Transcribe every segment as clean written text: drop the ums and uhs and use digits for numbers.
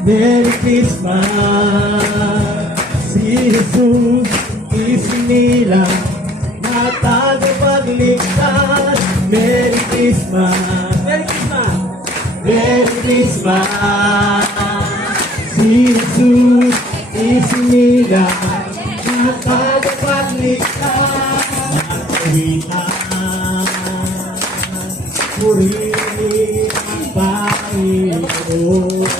Merry Christmas. Si Jesus isinilang at tagapagligtas. Merry Christmas. Merry Christmas. Merry Christmas. Si Jesus isinilang at tagapagligtas. At kawitan, purihin ang Panginoon.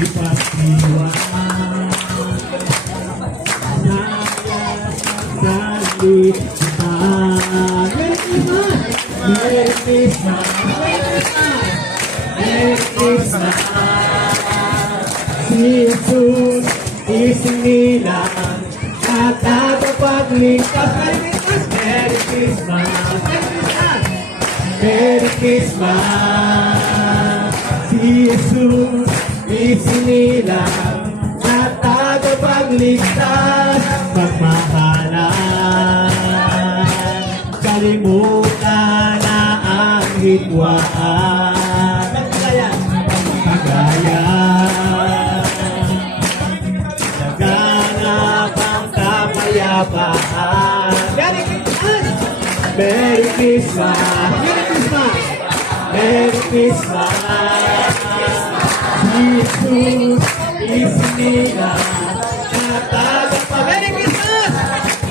Ipagdiwan Merry Christmas! Merry Christmas! Si Jesus isinilang at tagapagligtas. Merry Christmas! Merry Christmas! Si Jesus isinilang at tagapagligtas. Pagmahalan, kalimutan na ang hitwaan. Kagaya, naganap ang kapayapaan. Merry Christmas! Merry Christmas! Merry Christmas! Merry Christmas! Jesus isinilang at tagapagligtas.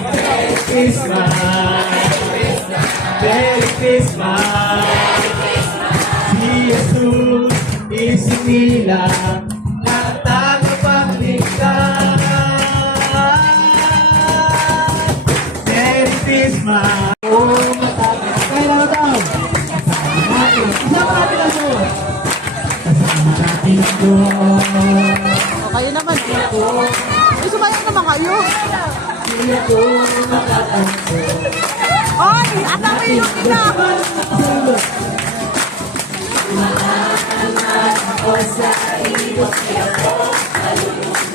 Merry Christmas! Merry Christmas! Merry Christmas! Si Jesus isinilang at tagapagligtas. Merry Christmas! Oh, matapos. Kaya daw. Kasama natin ang Diyos. Kasama natin ang Diyos. O, kayo naman. May sumayaw naman kayo. Oy! At ang may yung ina!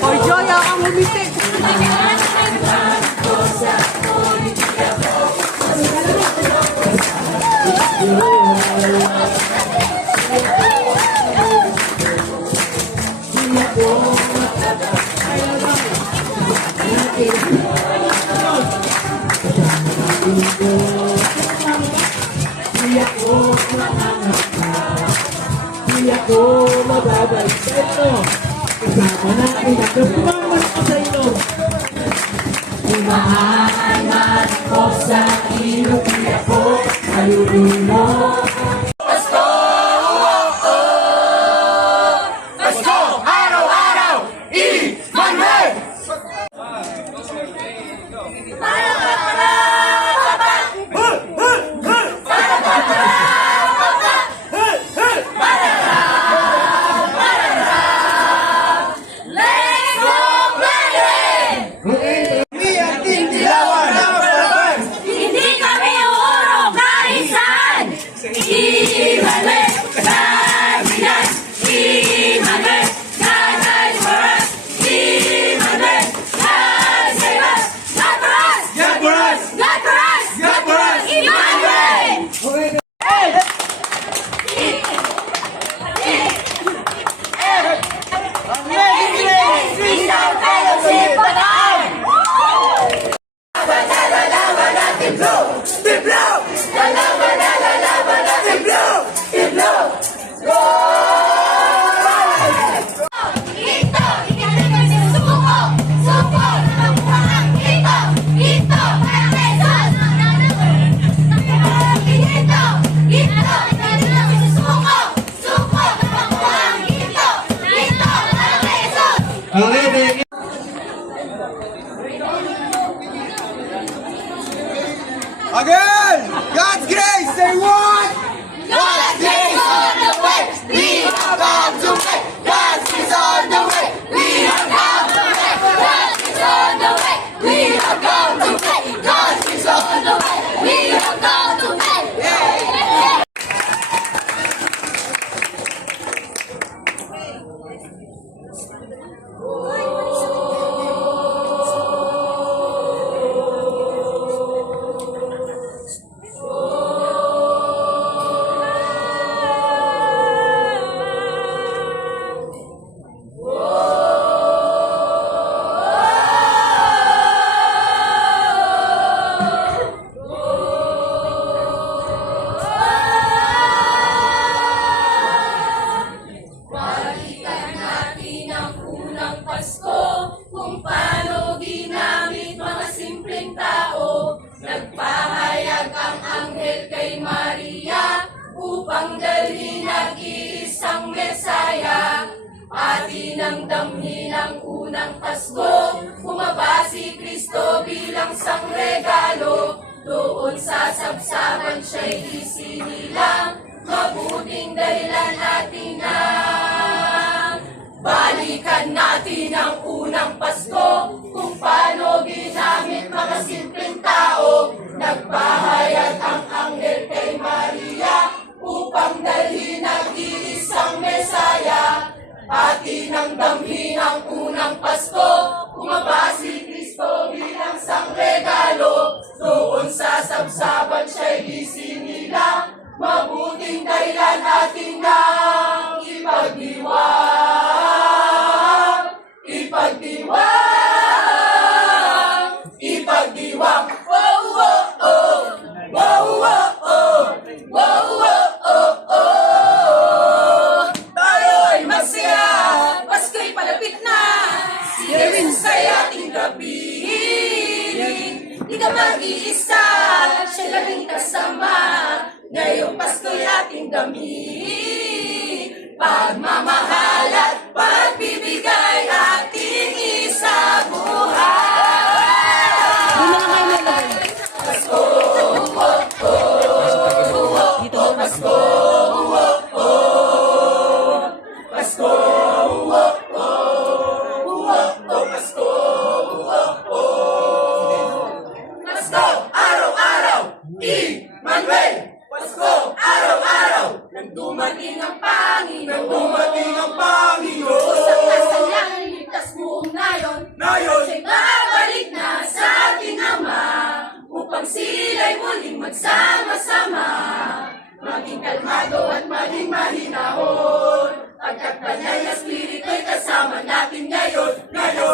Oy, Joy, ang humiti! Hindi ako mababay sa inyo. Kasama natin ang nagpapaman ko sa inyo. Umahan ko sa inyo, hindi ako malulino. Pasko! Pasko! Araw-araw! Emmanuel! Again! God's grace! Say what? God's grace on the way! We are bound to make! God's grace on the way! We are bound to make! God's grace on the way! We are bound to make! God's grace on the way! We are bound to make! bilang damhi ng unang Pasko. Bumaba si Kristo bilang sang regalo. Doon sa sabsaban siya'y isinilang. Mabuting dahilan natin na balikan natin ang unang Pasko. Kung paano ginamit mga simpleng tao. Nagpahayag ang anghel kay Maria upang dalhin ang iisang Mesaya. Atin ang damhin ang unang Pasko. Bumaba si Kristo bilang sang regalo. Doon sa sabsaban siya'y isinilang. Mabuting dahilan atin nang ipagdiwang. Ipagdiwang. Ipagdiwang. Oh, oh, oh. Oh, oh, oh. Oh, oh, oh, oh. Tayo'y masaya. Pasko'y palapit na. Si Jesus ay ating kapiling. Di ka mag-iisa. Siya laging kasama. Ngayong Pasko'y ating damit. Pagmamahal at pagbibigay ating isabuhay. Pasko, oh, oh. Dito Oh, Pasko, oh, oh. Pasko, oh, oh. Oh, Pasko, oh, oh. Pasko, araw-araw, Emmanuel. Pasko, araw-araw, nang dumating ang Panginoon. Nang dumating ang Panginoon. Usap na sa langit, ligtas buong nayon. Siya'y babalik na sa ating Ama, upang sila'y muling magsama-sama. Maging kalmado at maging mahinahon, pagkat Banal na Espiritu'y kasama natin ngayon.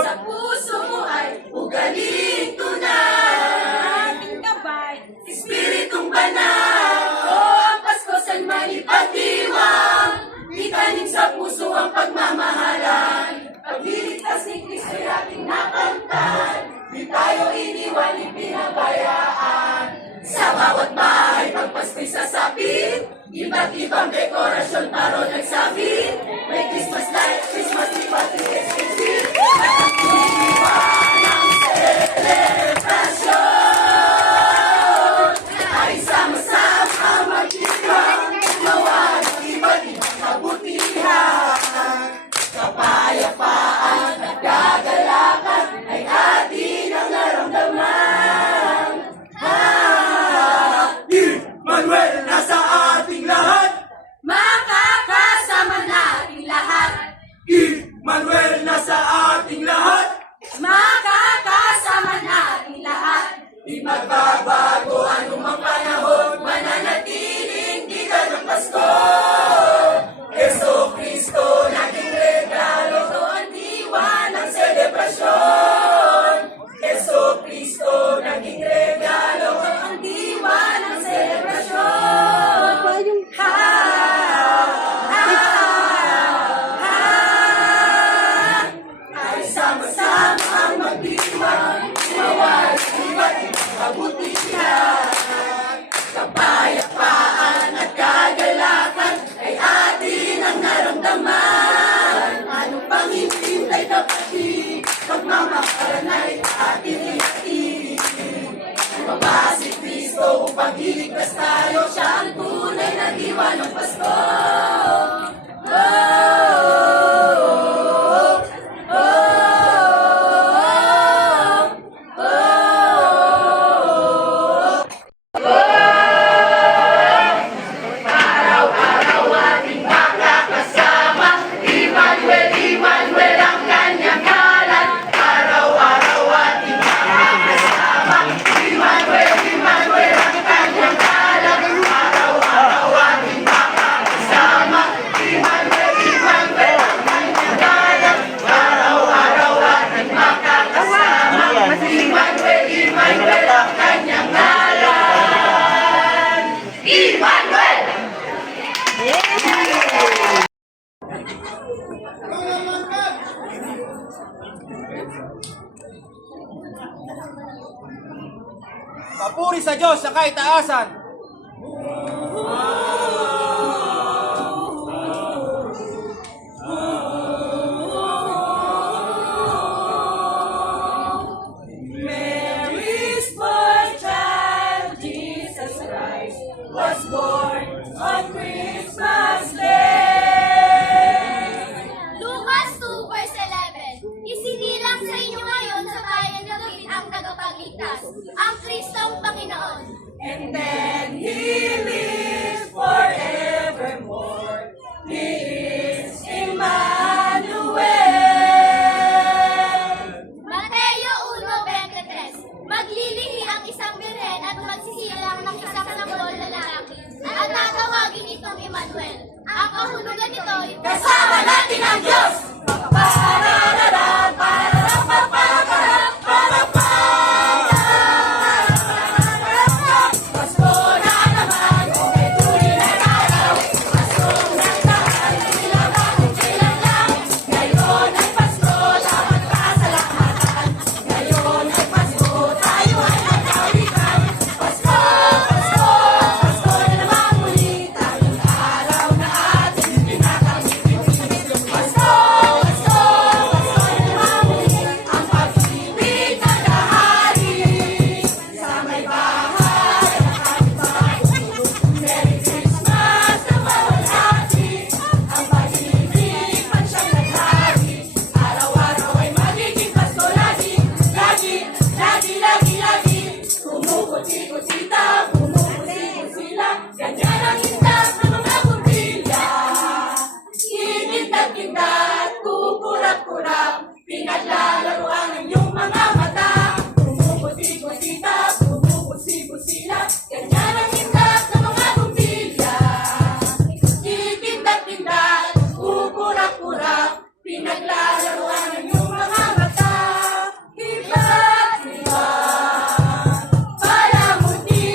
Sa puso mo ay ugaliing tunay. Ating gabay, Espiritong Banal. O ang Pasko sa'y may ipagdiwang. Itanim sa puso ang pagmamahalan. Pagliligtas ni Kristo'y ating nakamtan. Di tayo iniwan, ipinabayaan. Sa bawat bahay, pag Pasko'y sasapit, iba't ibang dekorasyon, parol nagsabit. May Christmas light, Christmas tree, pati Christmas tree. At ang tuliwan ng selebrasyon ay sama-sama mag-iwan. Mawag ang iba't ibang kabutihan. Kapayapaan at kagalakan ay atin ang naramdaman. Emmanuel, nasa ating lahat. Makakasama nating lahat. Emmanuel, nasa ating lahat. Makakasama nating lahat. Di magbabago anumang panahon, mananatiling diga ng Pasko. Yeso Kristo, naging regalo, ito ang diwa ng selebrasyon. Yeso Kristo, naging regalo, ito ang diwa ng selebrasyon. Ha! Ha! Ha! Ay sama-sama ang magdiwang, mawag iba't ibang kabutihan. Kapayapaan at kagalakan ay atin ang naramdaman. Ano pang hinihintay kapatid, pagmamakalan ay ating ihatid. Bumaba si Kristo upang iligtas tayo, siya ang tunay na diwa ng Pasko. Oh, oh, oh, oh, oh. Araw-araw ating makakasama, Emmanuel, Emmanuel ang kanyang ngalan. Araw-araw ating makakasama, Emmanuel, Emmanuel ang kanyang ngalan. Araw-araw ating makakasama, Emmanuel, Emmanuel ang kanyang ngalan. Araw-araw ating makakasama, Emmanuel, Emmanuel ang kanyang ngalan. Emmanuel! Papuri sa Diyos sa kaitaasan. Christ was born on Christmas Day. Lucas 2 verse 11. Isinilang sa inyo ngayon sa bayan ng David ang tagapagligtas, ang Kristong Panginoon. And then He lives forevermore. He is Emmanuel. Mateo 1:23. Maglilihi ang isang birhen at magsisilang ng isang sanggol lalaki at tatawagin itong Emmanuel. Ang kahulugan nito ay Kasama natin ang Diyos. Pararara, pararapa, pararara, pararapa. Pasko na naman, may tuloy na araw. Paskong nagdaan, tila bagong kailan lang. Ngayon ay Pasko, dapat pasalamatan. Ngayon ay Pasko, tayo ay nagkawitan. Pasko, Pasko, Pasko na naman muli. Tanging araw na ating pinakamit. Pasko, Pasko, Pasko na naman muli. Ang pag-ibig na kahari. Sa may bahay, Merry Christmas na mawalhati. Ang pag-ibig man siyang naghari. Araw-araw ay magiging Pasko lagi. Lagi, lagi, lagi, lagi. Kumukuti-kutita, kumukuti-kusila. Ganyan ang hintas ng mga kumbilya. Kinit-kintat, kukurap-kurap. Pinaglalaro ang inyong mga mata. Kumukuti-kutita, kumukusi-kusila. Ganyan ang hintas ng mga kumbilya. Kinit-kintat, kukurap-kurap. Pinaglalaro ang inyong mga mata. Iba't iba, palamuti.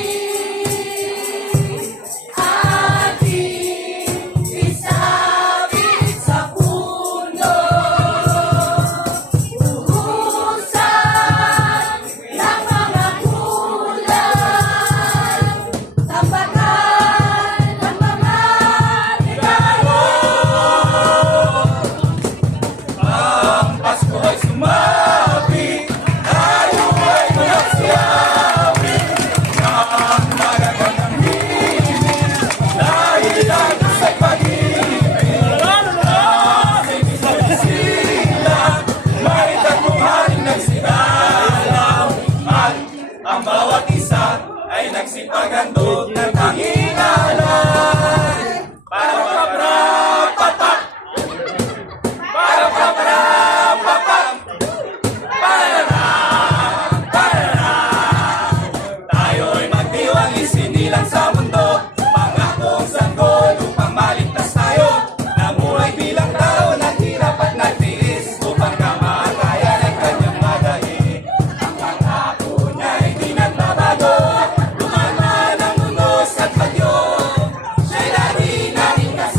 Ating isabit sa puno. Uhusan ng mga kulang. Tampatan ng mga regalo. Ang Pasko ay sumapit, tayo ay magsiyawi ng magagandang hiling, dahil lagi sa'y pag-ibig. Ating isang silang, may tagpuharing nagsinalang, at ang bawat isa ay nagsipaghandog ng tanging alay. Para-para-pa-pa, para-para-pa-pa, para-ra, tayo'y magdiwang isinilang sa mundo, pangakong sanggol upang maligtas tayo. Namuhay bilang tao, naghirap at nagtiis, upang kamatayan ay kanyang madahi. Ang pangako niya'y di nagbabago, dumaan ang unos at bagyo, siya'y lagi nating kasama.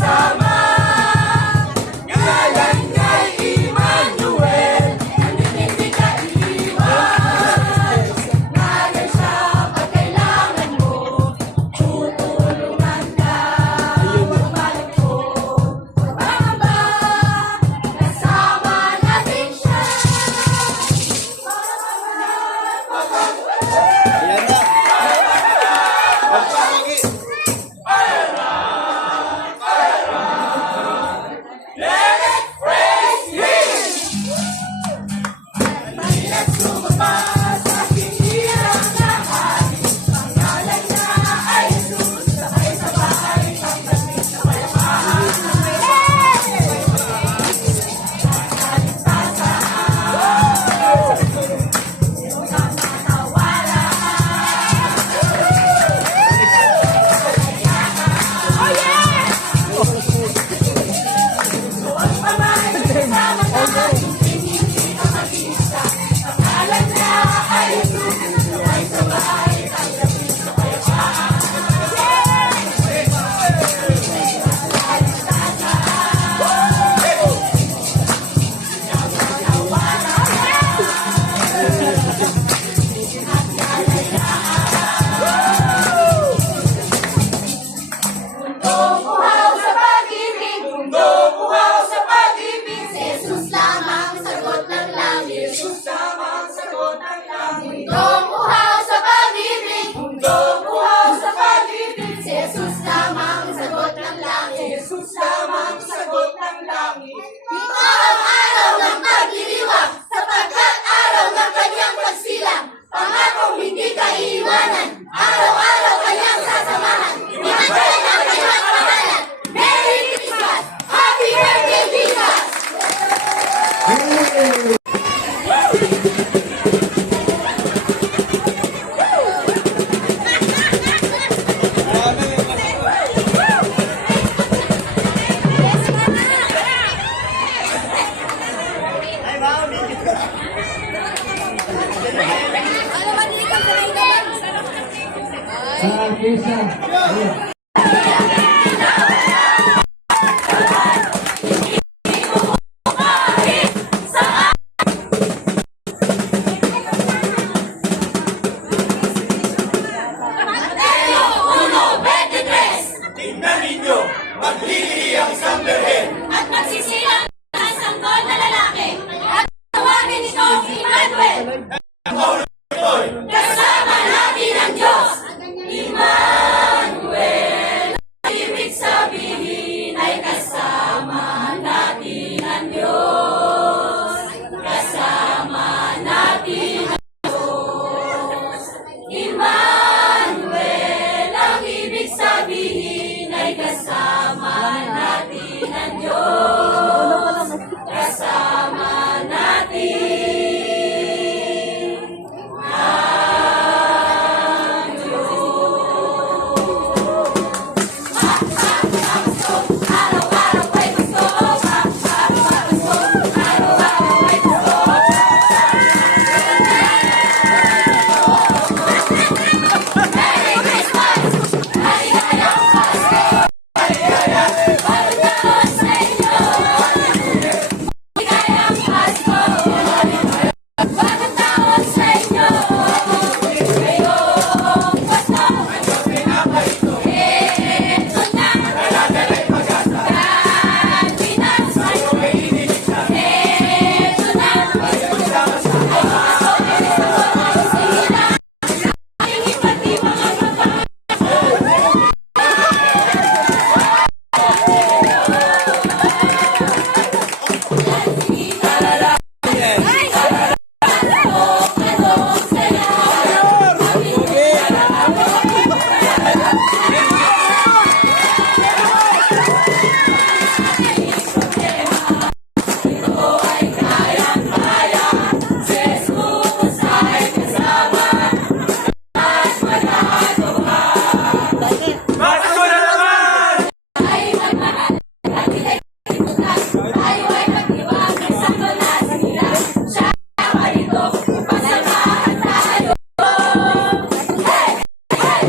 isa. Ayun. Mateo 1:23 Tingnan ninyo, maglilihi ang isang berhen. at magsisilang ang sanggol na lalaki at tawagin itong Emmanuel. Kasama natin ang Diyos. Emmanuel, ang ibig sabihin ay kasama natin ang Diyos. Kasama natin ang Diyos. Emmanuel, ang ibig sabihin ay kasama natin ang Diyos. Kasama natin. Araw-araw ay gusto, araw-araw ay gusto, araw-araw ay gusto. Merry Christmas! Maligayang Pasko! Bagong taon sa inyo! Maligayang Pasko! Bagong taon sa inyo! Ngayong Pasko! Eto na! Pilipinas! Eto na! Ating iba't ibang mga Pasko na naman! ay magmahal at hindi kalimutan. Tayo ay magdiwang ng sanggol na sila. Siya ang marito, pagsamahan tayo. Hey! Hey!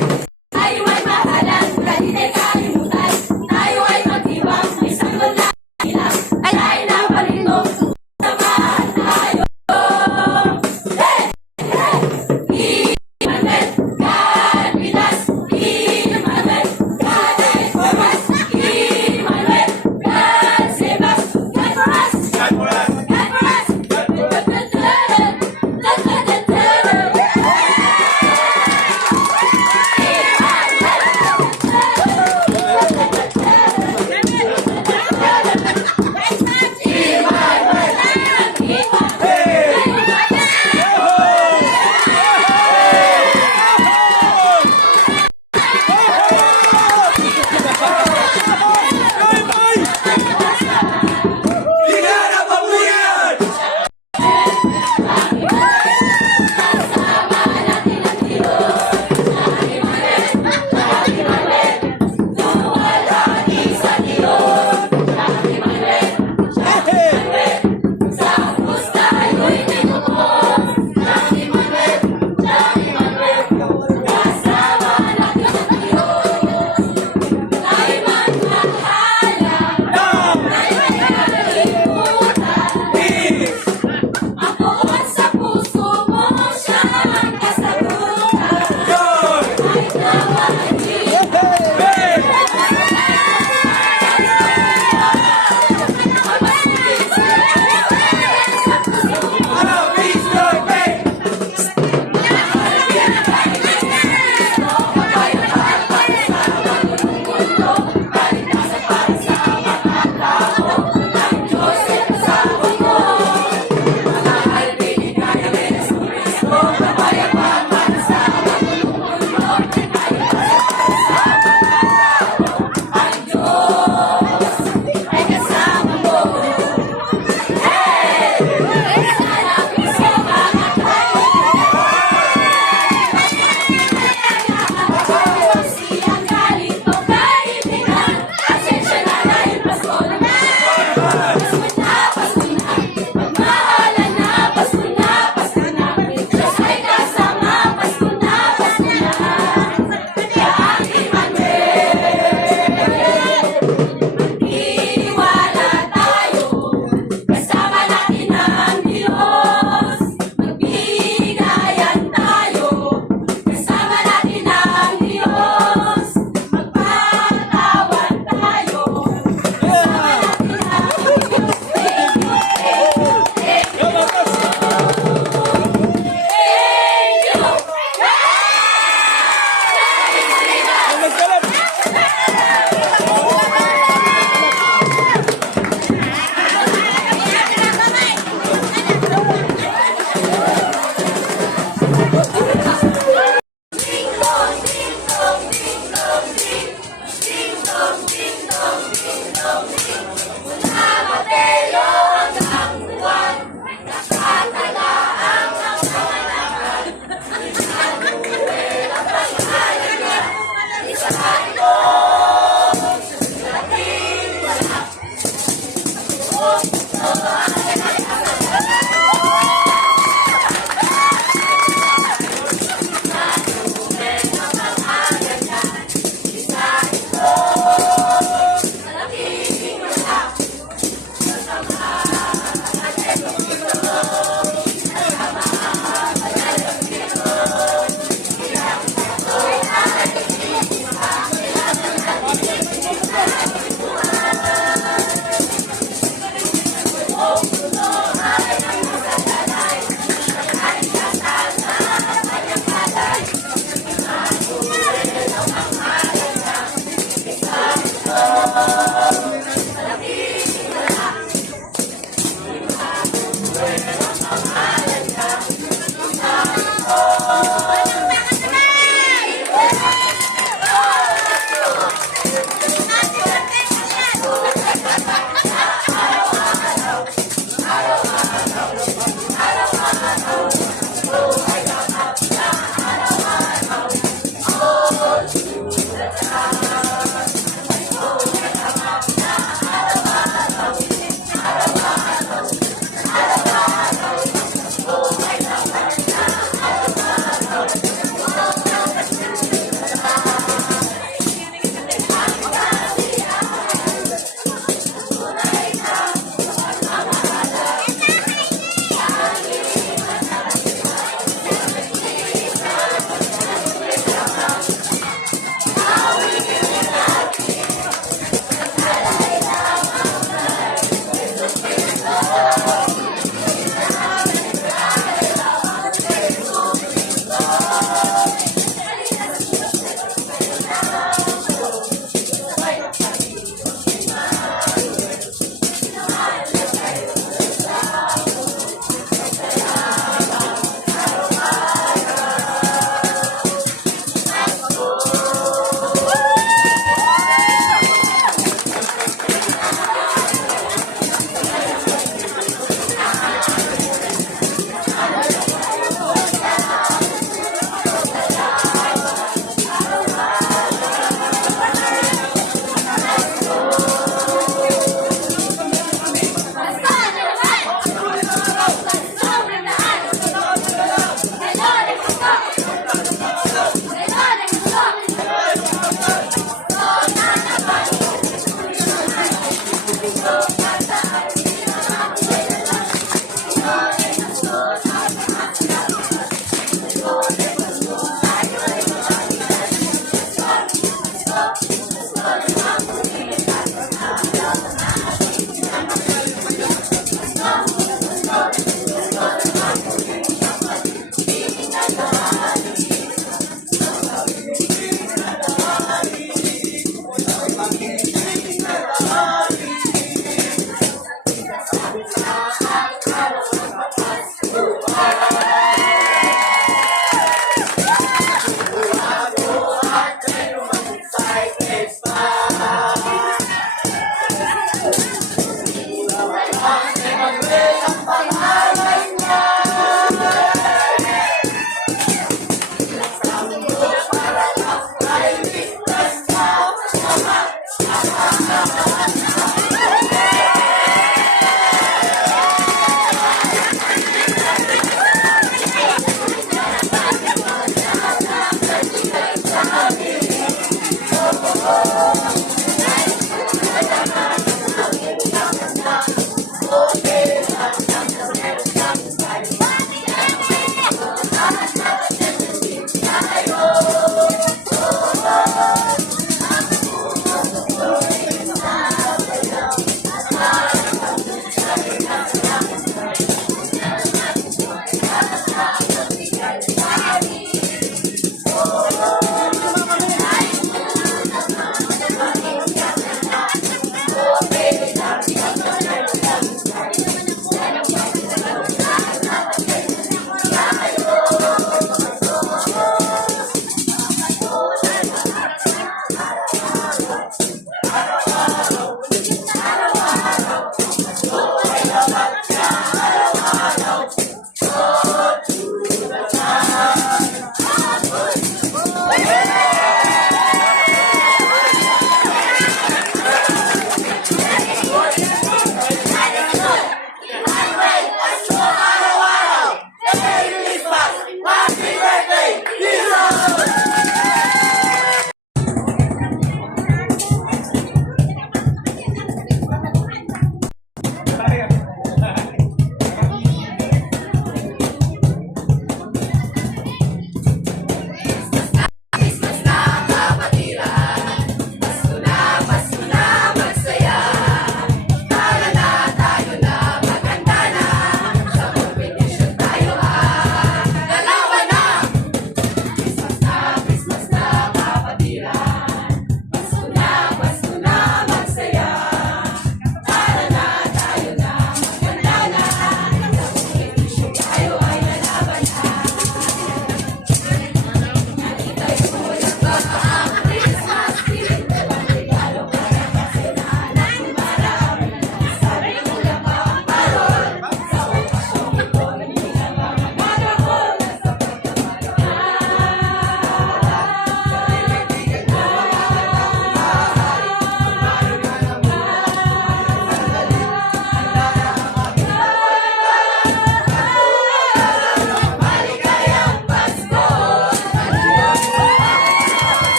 Tayo ay mahalan at hindi kalimutan. Tayo ay magdiwang ng sanggol na sila. Siya ay naparito, pagsamahan tayo. Hey! Hey! Emmanuel, God with us. Emmanuel,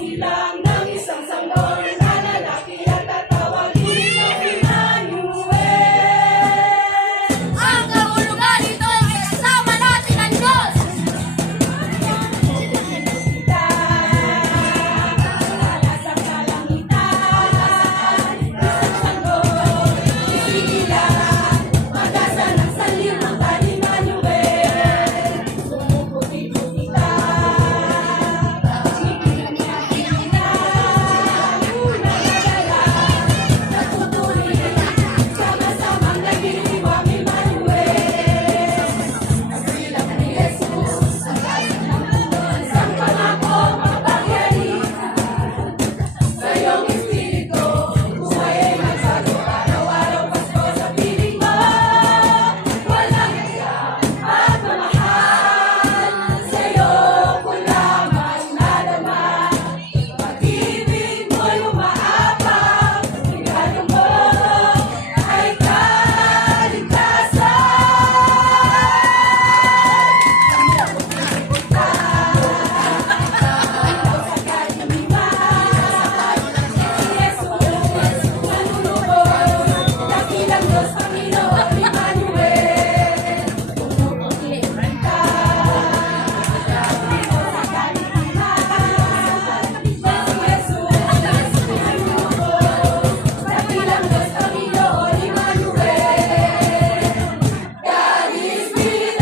silang ng isang sanggol na lalaki at tatawagin itong Emmanuel. Ang kahulugan nito ay kasama natin ang Diyos. Wala sa kalangitan, isang sanggol, isigilan, mag-asa ng salim ng Emmanuel. Sumuputi-puti ka, sama-samang nagdiriwang Emmanuel. Silang ni Jesus, ang isang pangakong makapangyarihan. Sa iyong espiritu, buhay ay magbago araw-araw Pasko sa piling mo. Walang hiya at mamahal, sa iyo ko lamang nadama. Pag-ibig mo'y umaabang, regalo mo ay kaligtasan. Dakilang Diyos, Panginoon, Emmanuel. Umuulit ka, sa kalimitan. Si Jesus, dakilang Diyos, Panginoon, Emmanuel. God is with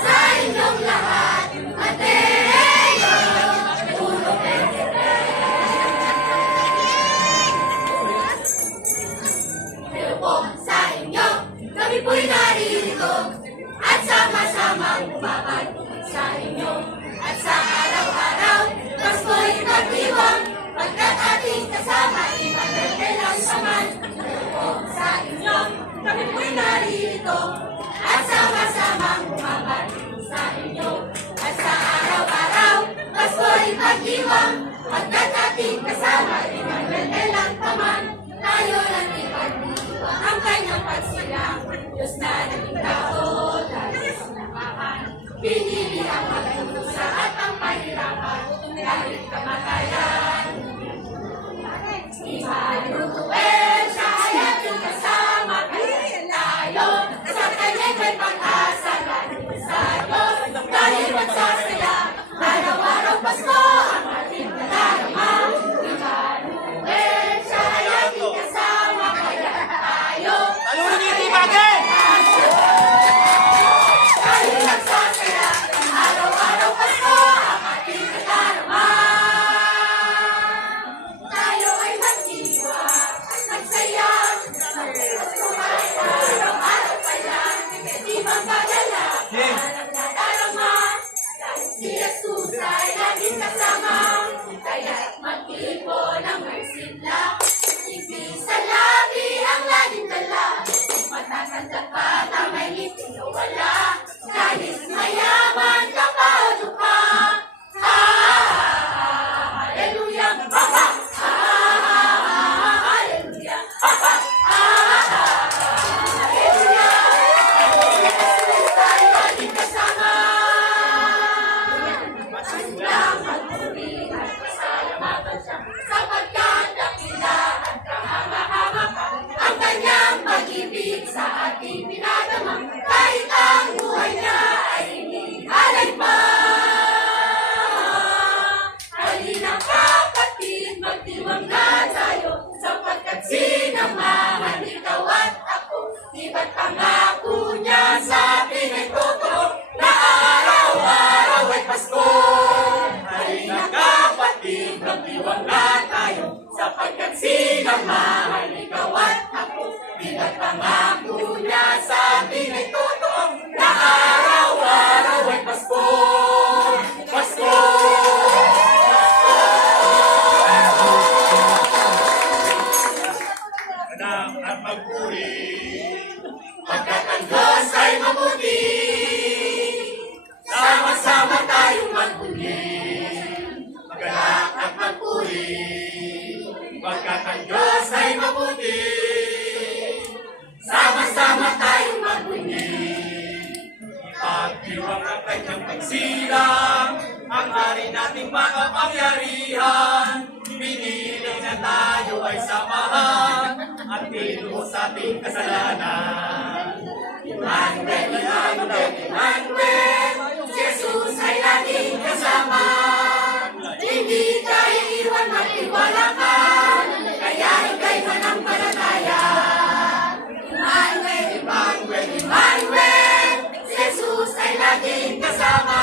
sa inyong lahat, Mateo, uno, 23. Pero po sa inyo, kami po'y naririto at sama-samang bumabati sa inyo. At sa araw-araw, Pasko'y nagdiwang, pagkat ating kasama, Emmanuel ang saman. Pero po sa inyo, kami po'y naririto at sama-samang bumabati sa inyo. At sa araw-araw, Pasko'y pagdiwang, pagkat ating kasama, Emmanuel ang taman. Tayo lang ipagdiwang ang kanyang pagsilang, Diyos na naging tao, tayo sa namaan. Pinili ang magdusa at ang pahirapan, kahit kamatayan. Emmanuel, siya ay ating kasama, kaya tayo sa kanya'y may pag-asa, galing sa Diyos, tayo'y magsasaya. Araw-araw Pasko, ang ating nadarama. Emmanuel, siya ay ating kasama, kaya tayo sa kanya'y tayo'y magsasaya. Araw-araw Pasko, ang ating nadarama. Tayo ay magdiwang at magsaya. Pasko ay araw-araw pa yan. Di magpadala, walang nadarama. Dahil si Jesus ay laging kasama. Kaya't mag-ipon ang may sigla. Ibig sa labi ang laging dala. Matatanda pa na may ngiti o wala. Kahit mayaman ka pa o lupa. Hallelujah! Hallelujah! Hallelujah! Jesus ay laging kasama. ating makapangyarihan. Pinili na tayo ay samahan at tinuro sa ating kasalanan. Emmanuel, Emmanuel, Emmanuel, Jesus ay laging kasama. Hindi ka iiwan, magtiwala ka, kaya ika'y manampalataya. Emmanuel, Emmanuel, Emmanuel, Jesus ay laging kasama.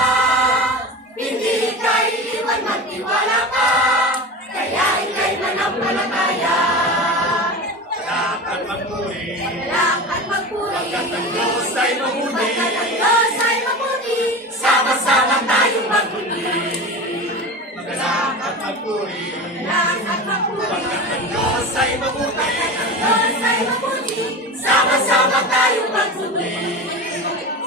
Hindi ka iiwan, magtiwala ka, kaya ika'y manampalataya. Lakad magpuri, lakad magpuri, pagkat ang Diyos ay mabuti, pagkat ang Diyos ay mabuti, sama-sama tayong magpuri. Lakad magpuri, lakad magpuri, pagkat ang Diyos ay mabuti, pagkat ang Diyos ay mabuti, sama-sama tayong magpuri.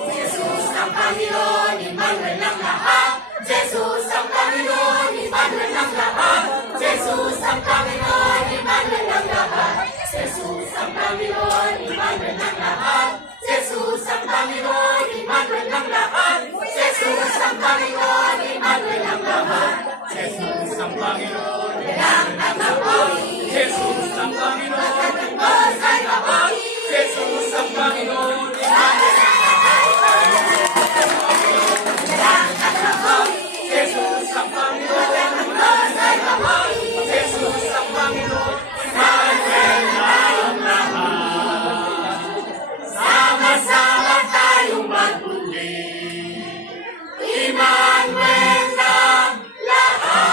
Jesus ang Panginoon, Emmanuel ang lahat. Jesus ang Panginoon, Emmanuel ang lahat. Jesus ang Panginoon, Emmanuel ang lahat. Jesus ang Panginoon, Emmanuel ang lahat. Jesus ang Panginoon, Emmanuel ang lahat. Jesus ang Panginoon, Emmanuel ang lahat. Jesus ang Panginoon, ang lahat. Jesus ang Panginoon, ang lahat. Jesus ang Panginoon, Emmanuel ang lahat. Jesus ang Panginoon, Jesus ang Panginoon, Emmanuel ang lahat. Sama-sama tayong magpuri, Emmanuel ang lahat.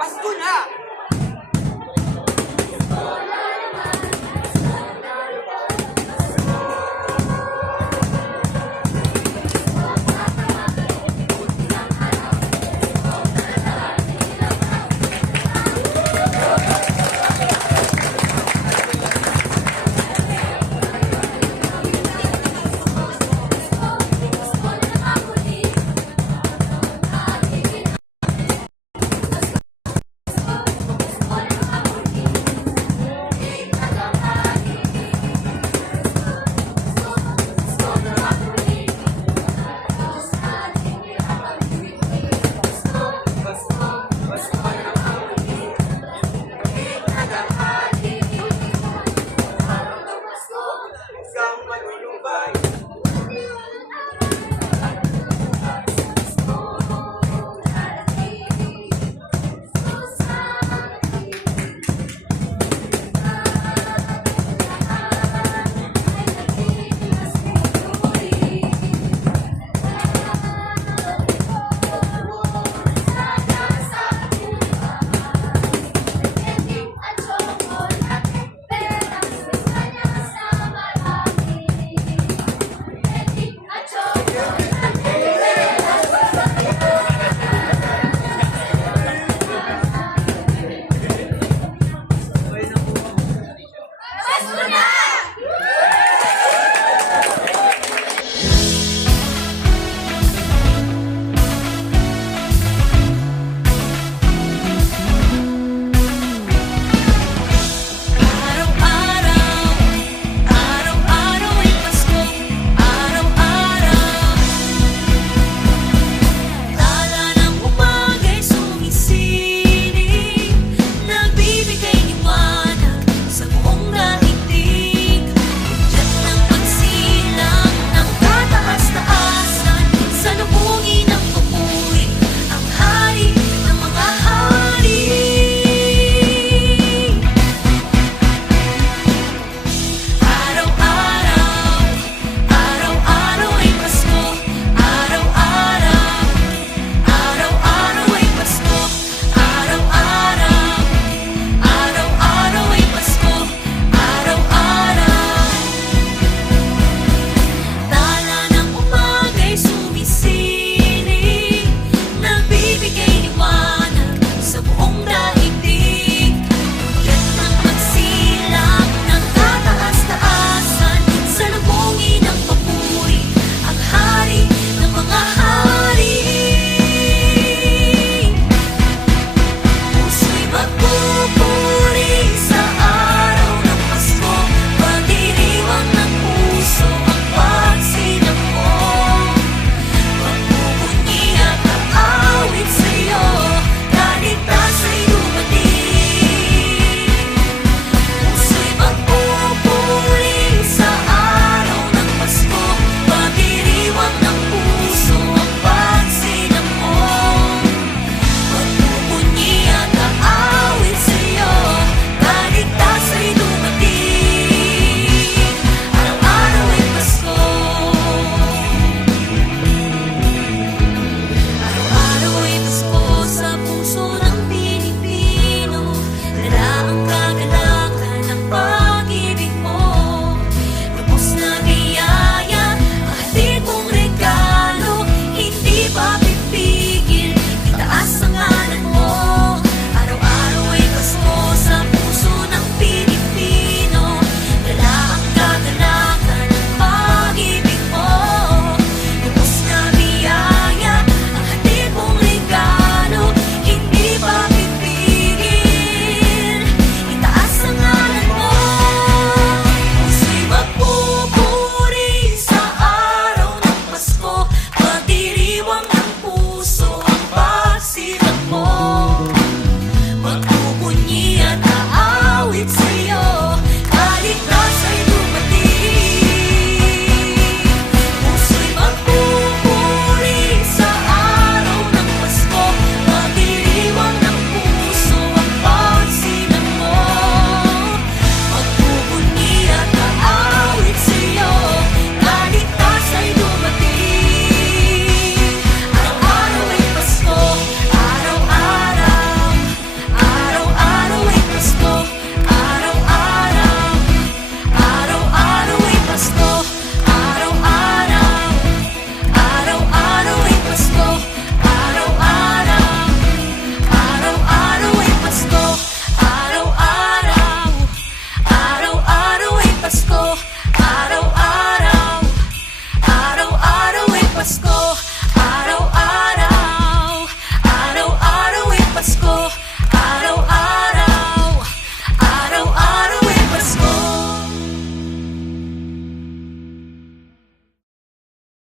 Pasko na!